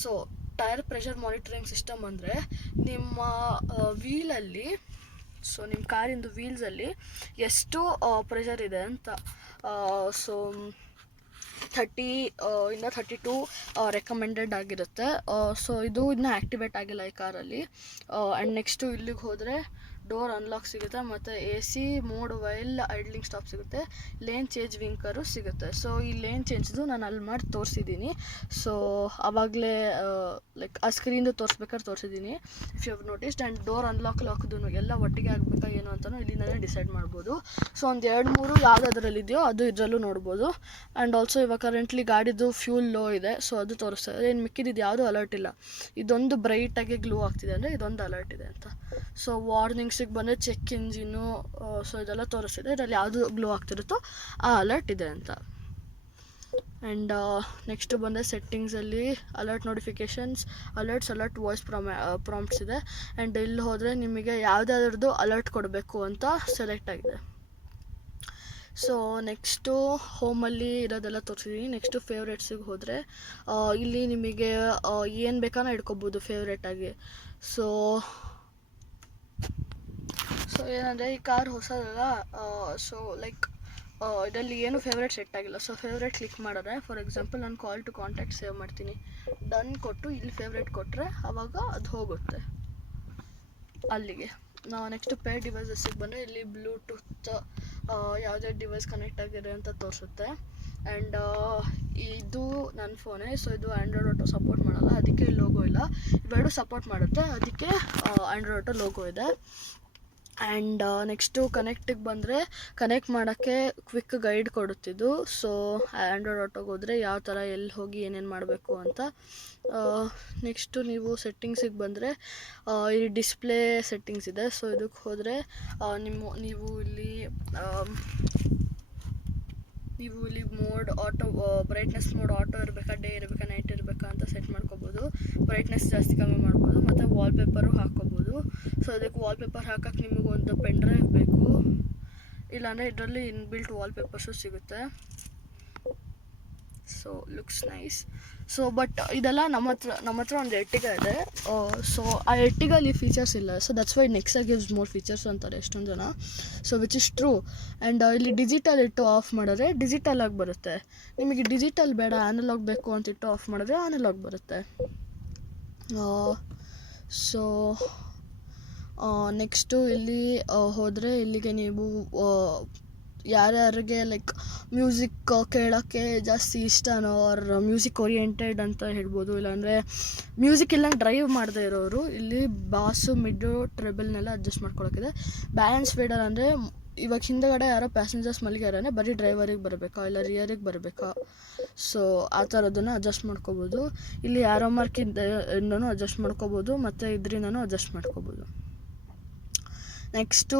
So tyre pressure monitoring system ಅಂದರೆ ನಿಮ್ಮ ವೀಲಲ್ಲಿ, so ನಿಮ್ಮ ಕಾರಿಂದು ವೀಲ್ಸಲ್ಲಿ ಎಷ್ಟು ಪ್ರೆಷರ್ ಇದೆ ಅಂತ. ಸೊ 30 ಇಂದ 32 ರೆಕಮೆಂಡೆಡ್ ಆಗಿರುತ್ತೆ. ಸೊ ಇದು ಇನ್ನೂ ಆ್ಯಕ್ಟಿವೇಟ್ ಆಗಿಲ್ಲ ಈ ಕಾರಲ್ಲಿ. ಆ್ಯಂಡ್ ನೆಕ್ಸ್ಟು ಇಲ್ಲಿಗೆ ಹೋದರೆ ಡೋರ್ ಅನ್ಲಾಕ್ ಸಿಗುತ್ತೆ, ಮತ್ತು AC mode while idling stop ಸಿಗುತ್ತೆ, ಲೇನ್ ಚೇಂಜ್ ವಿಂಕರು ಸಿಗುತ್ತೆ. ಸೊ ಈ ಲೇನ್ ಚೇಂಜ್ದು ನಾನು ಅಲ್ಲಿ ಮಾಡಿ ತೋರಿಸಿದ್ದೀನಿ. ಸೊ ಆವಾಗಲೇ ಲೈಕ್ ಆ ಸ್ಕ್ರೀನ್ದು ತೋರಿಸ್ಬೇಕಾದ್ರೆ ತೋರಿಸಿದ್ದೀನಿ, if you have noticed. And door unlock ಲಾಕ್ದು ಎಲ್ಲ ಒಟ್ಟಿಗೆ ಆಗಬೇಕಾ ಏನು ಅಂತಲೂ ಇಲ್ಲಿಂದಲೇ ಡಿಸೈಡ್ ಮಾಡ್ಬೋದು. ಸೊ ಒಂದು 2-3 ಯಾವುದರಲ್ಲಿದೆಯೋ ಅದು ಇದರಲ್ಲೂ ನೋಡ್ಬೋದು. ಆ್ಯಂಡ್ ಆಲ್ಸೋ ಇವಾಗ ಕರೆಂಟ್ಲಿ ಗಾಡಿದು ಫ್ಯೂಲ್ ಲೋ ಇದೆ, ಸೊ ಅದು ತೋರಿಸ್ತಾ ಇದೆ. ಏನು ಮಿಕ್ಕಿದ್ದು ಯಾವುದೂ ಅಲರ್ಟ್ ಇಲ್ಲ. ಇದೊಂದು ಬ್ರೈಟಾಗಿ ಗ್ಲೂ ಆಗ್ತಿದೆ ಅಂದರೆ ಇದೊಂದು ಅಲರ್ಟ್ ಇದೆ ಅಂತ. ಸೊ ವಾರ್ನಿಂಗ್ಸಿಗೆ ಬಂದರೆ ಚೆಕ್ ಇಂಜಿನು, ಸೊ ಇದೆಲ್ಲ ತೋರಿಸ್ತಿದೆ. ಇದರಲ್ಲಿ ಯಾವುದು ಗ್ಲೋ ಆಗ್ತಿರುತ್ತೋ ಆ ಅಲರ್ಟ್ ಇದೆ ಅಂತ. ಆ್ಯಂಡ್ ನೆಕ್ಸ್ಟು ಬಂದರೆ ಸೆಟ್ಟಿಂಗ್ಸಲ್ಲಿ alert notifications, alert voice prompts ಇದೆ. ಆ್ಯಂಡ್ ಇಲ್ಲಿ ಹೋದರೆ ನಿಮಗೆ ಯಾವುದಾದ್ರದ್ದು ಅಲರ್ಟ್ ಕೊಡಬೇಕು ಅಂತ ಸೆಲೆಕ್ಟ್ ಆಗಿದೆ. ಸೊ ನೆಕ್ಸ್ಟು ಹೋಮಲ್ಲಿ ಇರೋದೆಲ್ಲ ತೋರಿಸಿದ್ದೀನಿ. ನೆಕ್ಸ್ಟು ಫೇವ್ರೇಟ್ಸಿಗೆ ಹೋದರೆ ಇಲ್ಲಿ ನಿಮಗೆ ಏನು ಬೇಕಾನ ಇಟ್ಕೊಬೋದು ಫೇವ್ರೇಟಾಗಿ. ಸೊ ಏನಂದರೆ ಈ ಕಾರ್ ಹೊಸದಲ್ಲ, ಸೊ ಲೈಕ್ ಇದರಲ್ಲಿ ಏನು ಫೇವ್ರೇಟ್ ಸೆಟ್ ಆಗಿಲ್ಲ. ಸೊ ಫೇವ್ರೇಟ್ ಕ್ಲಿಕ್ ಮಾಡಿದ್ರೆ, ಫಾರ್ ಎಕ್ಸಾಂಪಲ್ ನಾನು ಕಾಲ್ ಟು ಕಾಂಟ್ಯಾಕ್ಟ್ ಸೇವ್ ಮಾಡ್ತೀನಿ, ಡನ್ ಕೊಟ್ಟು ಇಲ್ಲಿ ಫೇವ್ರೇಟ್ ಕೊಟ್ಟರೆ ಆವಾಗ ಅದು ಹೋಗುತ್ತೆ ಅಲ್ಲಿಗೆ. ನೆಕ್ಸ್ಟು ಪೇರ್ ಡಿವೈಸಸ್ಸಿಗೆ ಬಂದರೆ ಇಲ್ಲಿ ಬ್ಲೂಟೂತ್ ಯಾವುದೇ ಡಿವೈಸ್ ಕನೆಕ್ಟ್ ಆಗಿದೆ ಅಂತ ತೋರಿಸುತ್ತೆ. ಆ್ಯಂಡ್ ಇದು ನನ್ನ ಫೋನೇ, ಸೊ ಇದು ಆ್ಯಂಡ್ರಾಯ್ಡ್ ಆಟೋ ಸಪೋರ್ಟ್ ಮಾಡಲ್ಲ, ಅದಕ್ಕೆ ಲೋಗೋ ಇಲ್ಲ. ಇವೆರಡು ಸಪೋರ್ಟ್ ಮಾಡುತ್ತೆ, ಅದಕ್ಕೆ ಆ್ಯಂಡ್ರಾಯ್ಡ್ ಆಟೋ ಲೋಗೋ ಇದೆ. ಆ್ಯಂಡ್ ನೆಕ್ಸ್ಟು ಕನೆಕ್ಟಿಗೆ ಬಂದರೆ ಕನೆಕ್ಟ್ ಮಾಡೋಕ್ಕೆ ಕ್ವಿಕ್ ಗೈಡ್ ಕೊಡುತ್ತಿದ್ದು. ಸೊ ಆ್ಯಂಡ್ರಾಯ್ಡ್ ಆಟೋಗೆ ಹೋದರೆ ಯಾವ ಥರ ಎಲ್ಲಿ ಹೋಗಿ ಏನೇನು ಮಾಡಬೇಕು ಅಂತ. ನೆಕ್ಸ್ಟು ನೀವು ಸೆಟ್ಟಿಂಗ್ಸಿಗೆ ಬಂದರೆ ಇಲ್ಲಿ ಡಿಸ್ಪ್ಲೇ ಸೆಟ್ಟಿಂಗ್ಸ್ ಇದೆ. ಸೊ ಇದಕ್ಕೆ ಹೋದರೆ ನೀವು ಇಲ್ಲಿ mode auto, brightness mode auto ಇರಬೇಕಾ, ಡೇ ಇರಬೇಕಾ, ನೈಟ್ ಇರಬೇಕಾ ಅಂತ ಸೆಟ್ ಮಾಡ್ಕೋಬೋದು. ಬ್ರೈಟ್ನೆಸ್ ಜಾಸ್ತಿ ಕಮ್ಮಿ ಮಾಡ್ಬೋದು, ಮತ್ತು ವಾಲ್ಪೇಪರು ಹಾಕ್ಕೋಬೋದು. ಸೊ ಅದಕ್ಕೆ ವಾಲ್ಪೇಪರ್ ಹಾಕೋಕ್ಕೆ ನಿಮಗೊಂದು ಪೆನ್ ಡ್ರೈವ್ ಬೇಕು, ಇಲ್ಲಾಂದರೆ ಇದರಲ್ಲಿ ಇನ್ಬಿಲ್ಟ್ ವಾಲ್ಪೇಪರ್ಸು ಸಿಗುತ್ತೆ. So looks nice. So but ಇದೆಲ್ಲ ನಮ್ಮ ಹತ್ರ ಒಂದು ಎರ್ಟಿಗಾ ಇದೆ. ಸೊ ಆ ಎರ್ಟಿಗಲ್ಲಿ ಫೀಚರ್ಸ್ ಇಲ್ಲ. So that's why Nexa gives more features ಅಂತಾರೆ ಎಷ್ಟೊಂದು ಜನ. So which is true. And ಇಲ್ಲಿ ಡಿಜಿಟಲ್ ಇಟ್ಟು ಆಫ್ ಮಾಡಿದ್ರೆ ಡಿಜಿಟಲಾಗಿ ಬರುತ್ತೆ. ನಿಮಗೆ ಡಿಜಿಟಲ್ ಬೇಡ, ಆನಲಾಗ್ ಬೇಕು ಅಂತಿಟ್ಟು ಆಫ್ ಮಾಡಿದ್ರೆ ಆನಲಾಗ್ ಬರುತ್ತೆ. ಸೊ ನೆಕ್ಸ್ಟು ಇಲ್ಲಿ ಹೋದರೆ ಇಲ್ಲಿಗೆ ನೀವು ಯಾರ್ಯಾರಿಗೆ ಲೈಕ್ ಮ್ಯೂಸಿಕ್ ಕೇಳೋಕ್ಕೆ ಜಾಸ್ತಿ ಇಷ್ಟನೋ ಆರ್ ಮ್ಯೂಸಿಕ್ ಓರಿಯೆಂಟೆಡ್ ಅಂತ ಹೇಳ್ಬೋದು, ಇಲ್ಲಾಂದರೆ ಮ್ಯೂಸಿಕ್ ಇಲ್ಲ ಡ್ರೈವ್ ಮಾಡದೇ ಇರೋರು ಇಲ್ಲಿ ಬಾಸು, ಮಿಡ್ಡು, ಟ್ರೆಬಲ್ನೆಲ್ಲ ಅಡ್ಜಸ್ಟ್ ಮಾಡ್ಕೊಳಕ್ಕಿದೆ. ಬ್ಯಾಲೆನ್ಸ್ ಫೀಡರ್ ಅಂದರೆ ಇವಾಗ ಹಿಂದೆಗಡೆ ಯಾರೋ ಪ್ಯಾಸೆಂಜರ್ಸ್ ಮಲಗಿದಾರೆ, ಬರೀ ಡ್ರೈವರಿಗೆ ಬರಬೇಕಾ ಇಲ್ಲ ರಿಯರಿಗೆ ಬರಬೇಕಾ, ಸೊ ಆ ಥರದನ್ನು ಅಡ್ಜಸ್ಟ್ ಮಾಡ್ಕೋಬೋದು. ಇಲ್ಲಿ ಆರೋ ಮಾರ್ಕಿಂದನೂ ಅಡ್ಜಸ್ಟ್ ಮಾಡ್ಕೋಬೋದು, ಮತ್ತು ಇದರಿಂದನೂ ಅಡ್ಜಸ್ಟ್ ಮಾಡ್ಕೋಬೋದು. ನೆಕ್ಸ್ಟು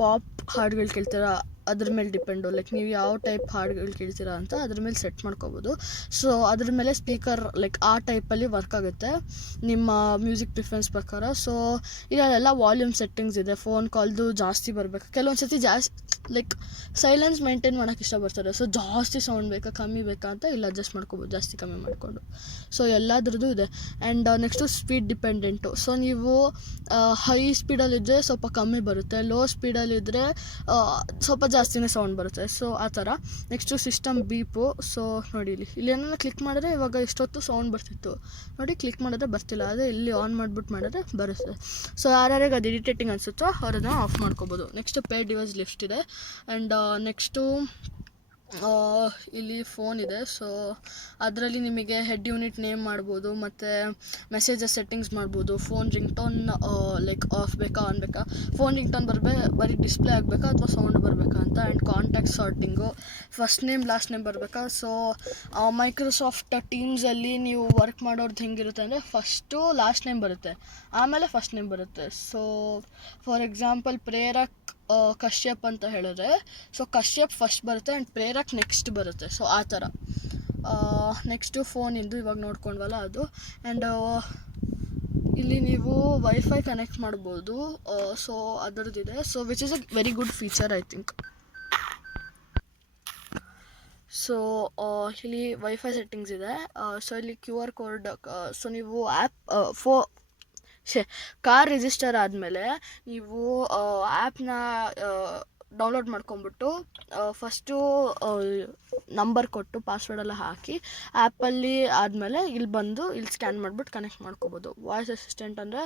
ಪಾಪ್ ಹಾಡುಗಳು ಕೇಳ್ತೀರಾ, ಅದ್ರ ಮೇಲೆ ಡಿಪೆಂಡು. ಲೈಕ್ ನೀವು ಯಾವ ಟೈಪ್ ಹಾಡುಗಳು ಕೇಳ್ತೀರಾ ಅಂತ ಅದ್ರ ಮೇಲೆ ಸೆಟ್ ಮಾಡ್ಕೋಬೋದು. ಸೊ ಅದ್ರ ಮೇಲೆ ಸ್ಪೀಕರ್ ಲೈಕ್ ಆ ಟೈಪಲ್ಲಿ ವರ್ಕ್ ಆಗುತ್ತೆ ನಿಮ್ಮ ಮ್ಯೂಸಿಕ್ ಪ್ರಿಫರೆನ್ಸ್ ಪ್ರಕಾರ. ಸೊ ಇದರಲ್ಲೆಲ್ಲ ವಾಲ್ಯೂಮ್ ಸೆಟ್ಟಿಂಗ್ಸ್ ಇದೆ. ಫೋನ್ ಕಾಲ್ದು ಜಾಸ್ತಿ ಬರಬೇಕು, ಕೆಲವೊಂದು ಸರ್ತಿ ಜಾಸ್ತಿ ಲೈಕ್ ಸೈಲೆನ್ಸ್ ಮೇಂಟೈನ್ ಮಾಡೋಕ್ಕೆ ಇಷ್ಟಪಡ್ತಾರೆ. ಸೊ ಜಾಸ್ತಿ ಸೌಂಡ್ ಬೇಕಾ ಕಮ್ಮಿ ಬೇಕಾ ಅಂತ ಇಲ್ಲಿ ಅಡ್ಜಸ್ಟ್ ಮಾಡ್ಕೋಬೋದು, ಜಾಸ್ತಿ ಕಮ್ಮಿ ಮಾಡಿಕೊಂಡು. ಸೊ ಎಲ್ಲದ್ರದ್ದು ಇದೆ. And next speed dependent. So ನೀವು ಹೈ ಸ್ಪೀಡಲ್ಲಿದ್ದರೆ ಸ್ವಲ್ಪ ಕಮ್ಮಿ ಬರುತ್ತೆ, ಲೋ ಸ್ಪೀಡಲ್ಲಿದ್ದರೆ ಸ್ವಲ್ಪ ಜಾಸ್ತಿನೇ ಸೌಂಡ್ ಬರುತ್ತೆ. ಸೊ ಆ ಥರ. Next system ಬೀಪು. ಸೊ ನೋಡಿ ಇಲ್ಲಿ ಏನನ್ನ ಕ್ಲಿಕ್ ಮಾಡಿದ್ರೆ ಇವಾಗ ಇಷ್ಟೊತ್ತು ಸೌಂಡ್ ಬರ್ತಿತ್ತು ನೋಡಿ, ಕ್ಲಿಕ್ ಮಾಡಿದ್ರೆ ಬರ್ತಿಲ್ಲ, ಅದೇ ಇಲ್ಲಿ ಆನ್ ಮಾಡಿದ್ರೆ ಬರುತ್ತೆ. ಸೊ ಯಾರ್ಯಾರಿಗೆ ಅದು ಇರಿಟೇಟಿಂಗ್ ಅನಿಸುತ್ತೋ ಅವ್ರನ್ನ ಆಫ್ ಮಾಡ್ಕೋಬೋದು. ನೆಕ್ಸ್ಟು ಪೇರ್ ಡಿವೈಸ್ ಲಿಸ್ಟ್ ಇದೆ. ಆ್ಯಂಡ್ ನೆಕ್ಸ್ಟು ಇಲ್ಲಿ ಫೋನ್ ಇದೆ. ಸೊ ಅದರಲ್ಲಿ ನಿಮಗೆ ಹೆಡ್ ಯೂನಿಟ್ ನೇಮ್ ಮಾಡ್ಬೋದು, ಮತ್ತು ಮೆಸೇಜಸ್ ಸೆಟ್ಟಿಂಗ್ಸ್ ಮಾಡ್ಬೋದು. ಫೋನ್ ರಿಂಗ್ಟೋನ್ ಲೈಕ್ ಆಫ್ ಬೇಕಾ ಆನ್ ಬೇಕಾ, ಫೋನ್ ರಿಂಗ್ಟೋನ್ ಬರೀ ಡಿಸ್ಪ್ಲೇ ಆಗಬೇಕಾ ಅಥವಾ ಸೌಂಡ್ ಬರಬೇಕಾ ಅಂತ. And contact sorting, first name last name ಬರಬೇಕಾ. ಸೊ ಮೈಕ್ರೋಸಾಫ್ಟ್ ಟೀಮ್ಸಲ್ಲಿ ನೀವು ವರ್ಕ್ ಮಾಡೋರ್ದು ಹೆಂಗಿರುತ್ತೆ ಅಂದರೆ ಫಸ್ಟು ಲಾಸ್ಟ್ ನೇಮ್ ಬರುತ್ತೆ, ಆಮೇಲೆ ಫಸ್ಟ್ ನೇಮ್ ಬರುತ್ತೆ. ಸೊ ಫಾರ್ ಎಕ್ಸಾಂಪಲ್ ಪ್ರೇರಕ್ ಕಶ್ಯಪ್ ಅಂತ ಹೇಳಿದ್ರೆ, ಸೊ ಕಶ್ಯಪ್ ಫಸ್ಟ್ ಬರುತ್ತೆ ಆ್ಯಂಡ್ ಪ್ರೇರಕ್ ನೆಕ್ಸ್ಟ್ ಬರುತ್ತೆ. ಸೊ ಆ ಥರ. ನೆಕ್ಸ್ಟು ಫೋನಿಂದು ಇವಾಗ ನೋಡ್ಕೊಂಡ್ವಲ್ಲ ಅದು. ಆ್ಯಂಡ್ ಇಲ್ಲಿ ನೀವು ವೈಫೈ ಕನೆಕ್ಟ್ ಮಾಡ್ಬೋದು. ಸೊ ಅದರದ್ದಿದೆ. So which is a very good feature I think. So ಇಲ್ಲಿ ವೈಫೈ ಸೆಟ್ಟಿಂಗ್ಸ್ ಇದೆ. ಸೊ ಇಲ್ಲಿ ಕ್ಯೂ ಆರ್ ಕೋಡ್. ಸೊ ನೀವು ಕಾರ್ ರಿಜಿಸ್ಟರ್ ಆದಮೇಲೆ ನೀವು ಆ್ಯಪ್ನ ಡೌನ್ಲೋಡ್ ಮಾಡ್ಕೊಂಬಿಟ್ಟು ಫಸ್ಟು ನಂಬರ್ ಕೊಟ್ಟು ಪಾಸ್ವರ್ಡೆಲ್ಲ ಹಾಕಿ ಆ್ಯಪಲ್ಲಿ ಆದಮೇಲೆ ಇಲ್ಲಿ ಬಂದು ಇಲ್ಲಿ ಸ್ಕ್ಯಾನ್ ಮಾಡಿಬಿಟ್ಟು ಕನೆಕ್ಟ್ ಮಾಡ್ಕೋಬೋದು. ವಾಯ್ಸ್ ಅಸಿಸ್ಟೆಂಟ್ ಅಂದರೆ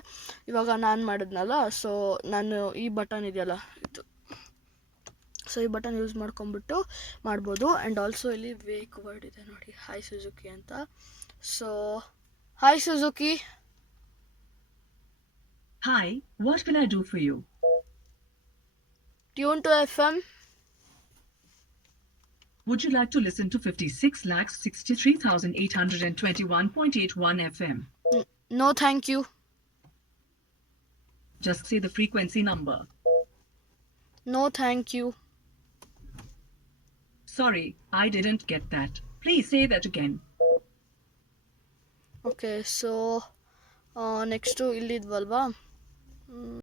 ಇವಾಗ ನಾನು ಮಾಡಿದ್ನಲ್ಲ, ಸೊ ನಾನು ಈ ಬಟನ್ ಇದೆಯಲ್ಲ ಇದು, ಸೊ ಈ ಬಟನ್ ಯೂಸ್ ಮಾಡ್ಕೊಂಬಿಟ್ಟು ಮಾಡ್ಬೋದು. ಆ್ಯಂಡ್ ಆಲ್ಸೋ ಇಲ್ಲಿ ವೇಕ್ ವರ್ಡ್ ಇದೆ ನೋಡಿ, ಹಾಯ್ ಸುಜುಕಿ ಅಂತ. So hi Suzuki. Hi, what can I do for you? Tune to FM. Would you like to listen to 56,63,821.81 FM? No, thank you. Just say the frequency number. No, thank you. Sorry, I didn't get that. Please say that again. Okay, so next ಇಲ್ಲಿದ್ವಲ್ವಾ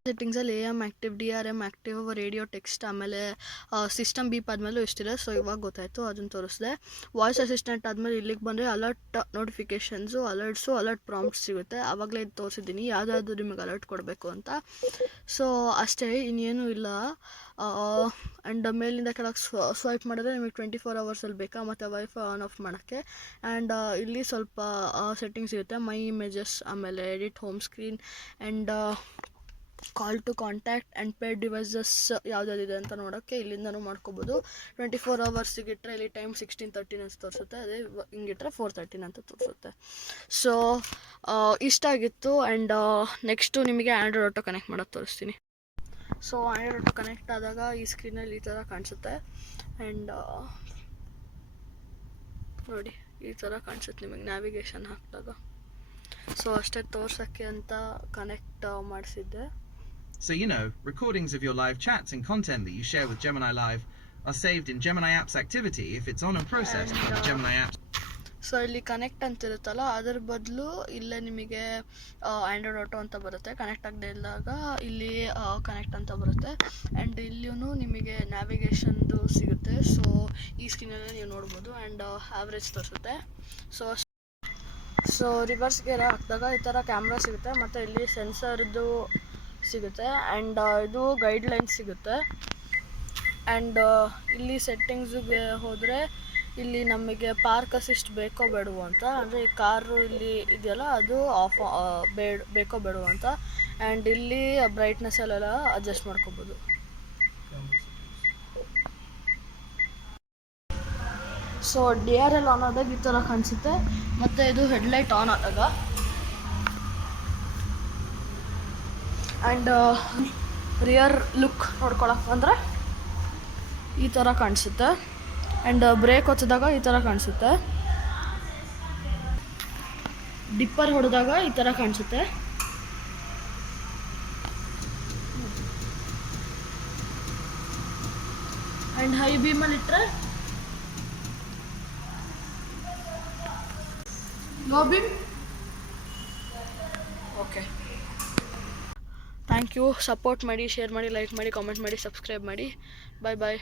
ಸೆಟ್ಟಿಂಗ್ಸಲ್ಲಿ AM active, DRM active, radio text, ಆಮೇಲೆ system beep ಆದಮೇಲೂ ಎಷ್ಟಿದೆ. So ಇವಾಗ ಗೊತ್ತಾಯಿತು, ಅದನ್ನು ತೋರಿಸಿದೆ. Voice assistant ಆದಮೇಲೆ ಇಲ್ಲಿಗೆ ಬಂದರೆ ಅಲರ್ಟ್ ನೋಟಿಫಿಕೇಷನ್ಸು, ಅಲರ್ಟ್ ಪ್ರಾಂಪ್ಟ್ಸ್ ಸಿಗುತ್ತೆ. ಆವಾಗಲೇ ಇದು ತೋರಿಸಿದ್ದೀನಿ ಯಾವುದಾದ್ರು ನಿಮಗೆ ಅಲರ್ಟ್ ಕೊಡಬೇಕು ಅಂತ. ಸೊ ಅಷ್ಟೇ, ಇನ್ನೇನು ಇಲ್ಲ. ಆ್ಯಂಡ್ ಮೇಲಿಂದ ಕೆಳಗೆ ಸ್ವೈಪ್ ಮಾಡಿದ್ರೆ ನಿಮಗೆ 24 ಅವರ್ಸಲ್ಲಿ ಬೇಕಾ, ಮತ್ತು ವೈಫೈ ಆನ್ ಆಫ್ ಮಾಡೋಕ್ಕೆ. ಆ್ಯಂಡ್ ಇಲ್ಲಿ ಸ್ವಲ್ಪ ಸೆಟ್ಟಿಂಗ್ಸ್ ಸಿಗುತ್ತೆ, ಮೈ ಇಮೇಜಸ್, ಆಮೇಲೆ edit home screen, and call to contact and paired devices ಯಾವುದಾದಿದೆ ಅಂತ ನೋಡೋಕ್ಕೆ ಇಲ್ಲಿಂದನೂ ಮಾಡ್ಕೋಬೋದು. 24 ಅವರ್ಸಿಗೆ ಇಟ್ಟರೆ ಇಲ್ಲಿ ಟೈಮ್ 16:13 ಅಂತ ತೋರಿಸುತ್ತೆ, ಅದೇ ಹಿಂಗಿಟ್ರೆ 4:13 ಅಂತ ತೋರಿಸುತ್ತೆ. ಸೊ ಇಷ್ಟ ಆಗಿತ್ತು. ಆ್ಯಂಡ್ ನೆಕ್ಸ್ಟು ನಿಮಗೆ ಆ್ಯಂಡ್ರಾಯ್ಡ್ ಆಟೋ ಕನೆಕ್ಟ್ ಮಾಡೋದು ತೋರಿಸ್ತೀನಿ. ಸೊ ಆ್ಯಂಡ್ರಾಯ್ಡ್ ಆಟೋ ಕನೆಕ್ಟ್ ಆದಾಗ ಈ ಸ್ಕ್ರೀನಲ್ಲಿ ಈ ಥರ ಕಾಣಿಸುತ್ತೆ. ಆ್ಯಂಡ್ ನೋಡಿ ಈ ಥರ ಕಾಣಿಸುತ್ತೆ ನಿಮಗೆ ನ್ಯಾವಿಗೇಷನ್ ಹಾಕಿದಾಗ. ಸೊ ಅಷ್ಟೇ ತೋರ್ಸೋಕ್ಕೆ ಅಂತ connect ಮಾಡಿಸಿದ್ದೆ. So recordings of your live chats and content that you share with Gemini Live are saved in Gemini Apps Activity if it's on and processed by the Gemini Apps. So ಇಲ್ಲಿ connect ಅಂತಿರುತ್ತಲ್ಲ, ಅದರ ಬದಲು ಇಲ್ಲೇ ನಿಮಗೆ Android auto ಅಂತ ಬರುತ್ತೆ. Connect ಆಗದೆ ಇದ್ದಾಗ ಇಲ್ಲಿ ಕನೆಕ್ಟ್ ಅಂತ ಬರುತ್ತೆ. ಆ್ಯಂಡ್ ಇಲ್ಲಿಯೂ ನಿಮಗೆ ನ್ಯಾವಿಗೇಷನ್ದು ಸಿಗುತ್ತೆ. ಸೊ ಈ ಸ್ಕ್ರೀನಲ್ಲೇ ನೀವು ನೋಡ್ಬೋದು. ಆ್ಯಂಡ್ ಆವ್ರೇಜ್ ತೋರಿಸುತ್ತೆ. ಸೊ ರಿವರ್ಸ್ ಗೇರ್ ಹಾಕಿದಾಗ ಈ ಥರ ಕ್ಯಾಮ್ರಾ ಸಿಗುತ್ತೆ, ಮತ್ತು ಇಲ್ಲಿ ಸೆನ್ಸರ್ದು ಸಿಗುತ್ತೆ. ಆ್ಯಂಡ್ ಇದು ಗೈಡ್ಲೈನ್ಸ್ ಸಿಗುತ್ತೆ. ಆ್ಯಂಡ್ ಇಲ್ಲಿ ಸೆಟ್ಟಿಂಗ್ಸಿಗೆ ಹೋದರೆ ಇಲ್ಲಿ ನಮಗೆ ಪಾರ್ಕ್ ಅಸಿಸ್ಟ್ ಬೇಕೋ ಬೇಡವೋ ಅಂತ, ಅಂದರೆ ಈ ಕಾರು ಇಲ್ಲಿ ಇದೆಯಲ್ಲ ಅದು ಆಫ್ ಬೇಕೋ ಬೇಡವೋ ಅಂತ. ಆ್ಯಂಡ್ ಇಲ್ಲಿ ಬ್ರೈಟ್ನೆಸ್ಸಲ್ಲೆಲ್ಲ ಅಡ್ಜಸ್ಟ್ ಮಾಡ್ಕೋಬೋದು. ಸೊ DRL ಆನ್ ಆದಾಗ ಈ ಥರ ಕಾಣಿಸುತ್ತೆ, ಮತ್ತು ಇದು ಹೆಡ್ಲೈಟ್ ಆನ್ ಆದಾಗ. ಆ್ಯಂಡ್ ರಿಯರ್ ಲುಕ್ ನೋಡ್ಕೊಳಕ್ಕೆ ಬಂದರೆ ಈ ಥರ ಕಾಣಿಸುತ್ತೆ. ಆ್ಯಂಡ್ ಬ್ರೇಕ್ ಹೊತ್ತಿದಾಗ ಈ ಥರ ಕಾಣಿಸುತ್ತೆ. ಡಿಪ್ಪರ್ ಹೊಡೆದಾಗ ಈ ಥರ ಕಾಣಿಸುತ್ತೆ. ಆ್ಯಂಡ್ ಹೈ ಬೀಮಲ್ಲಿ ಇಟ್ಟರೆ low beam. Okay, thank you. Support ಮಾಡಿ, ಶೇರ್ ಮಾಡಿ, ಲೈಕ್ ಮಾಡಿ, ಕಾಮೆಂಟ್ ಮಾಡಿ, ಸಬ್ಸ್ಕ್ರೈಬ್ ಮಾಡಿ. ಬಾಯ್ ಬಾಯ್.